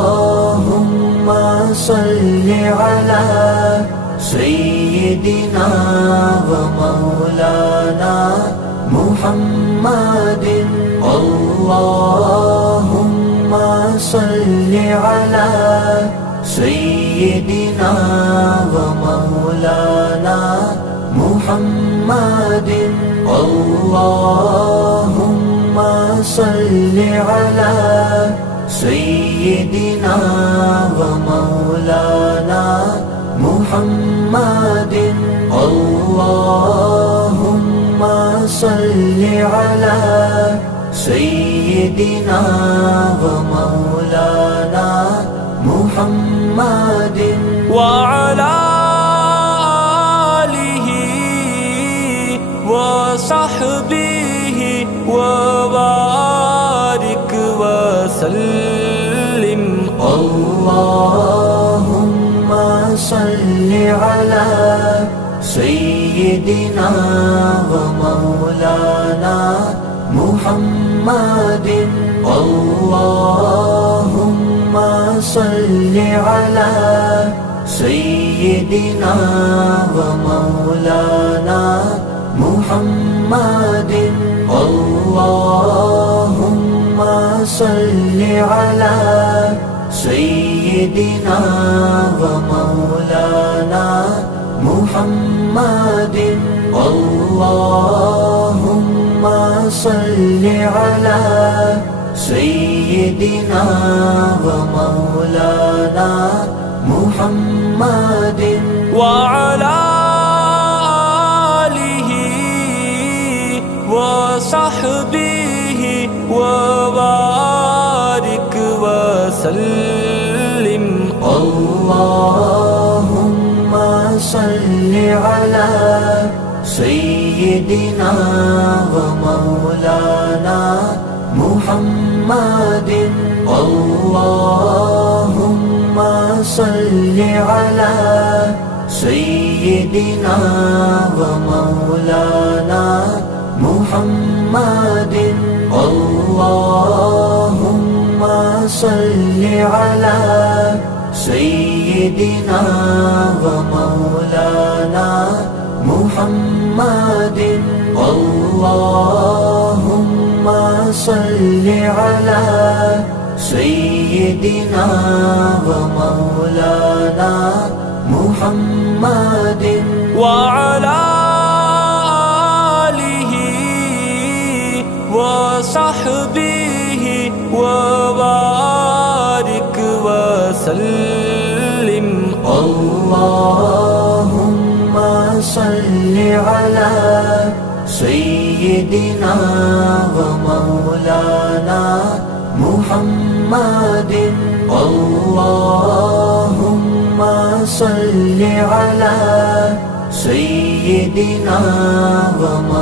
اللهم صل على سيدنا ومولانا محمد اللهم صل على سيدنا ومولانا محمد اللهم صل على سيدنا ومولانا محمد اللهم صل على سيدنا ومولانا محمد وعلى آله وصحبه وبارك وسلم اللهم صل على سيدنا ومولانا محمد اللهم صل على سيدنا ومولانا محمد اللهم صل على سيدنا ومولانا محمد اللهم صل على سيدنا ومولانا محمد وعلى آله وصحبه وبارك وسلم اللهم صل على سيدنا ومولانا محمد اللهم صل على سيدنا ومولانا محمد اللهم صل على سيدنا ومولانا محمد اللهم صل على سيدنا ومولانا محمد وعلى آله وصحبه وبارك وسلم اللهم صل على سيدنا ومولانا محمد اللهم صل على سيدنا ومولانا